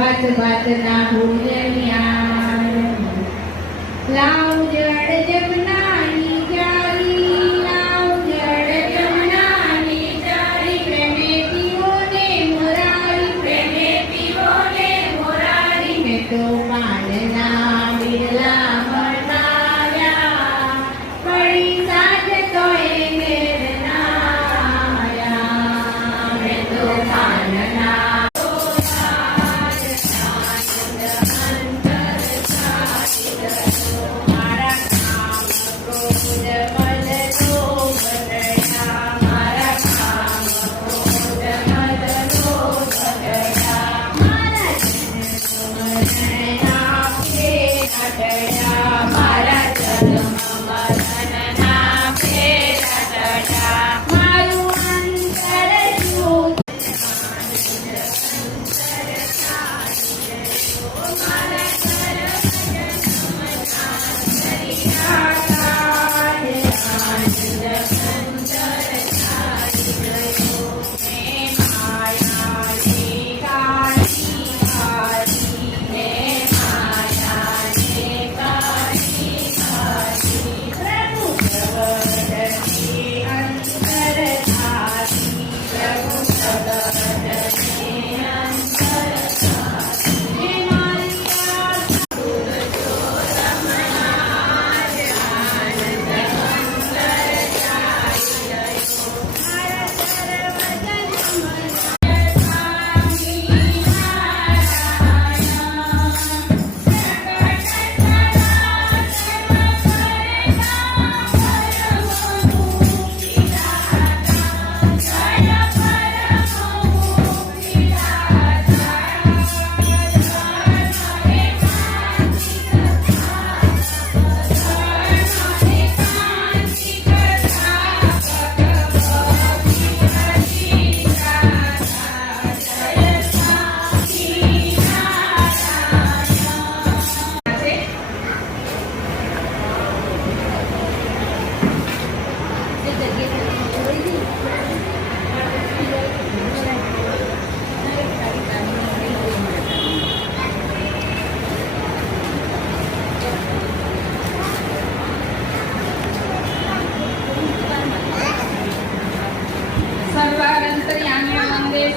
बात बात ना भूलनिया लाव जड़ जमुनानी जारी लाव जड़ जमुनानी जारी प्रेमे पीवो ने मोरारी में तो मानना बिरला मरनाया पड़ी साथ तो मेरना में तो मानना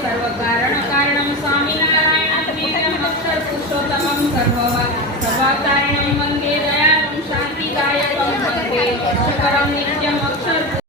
सर्वकारण कारणं स्वामिनारायणं अक्षर पुरुषोत्तमं सर्वकारणं वन्दे दयालं शान्तिदायकं वन्दे शुकरं नित्यम् अक्षर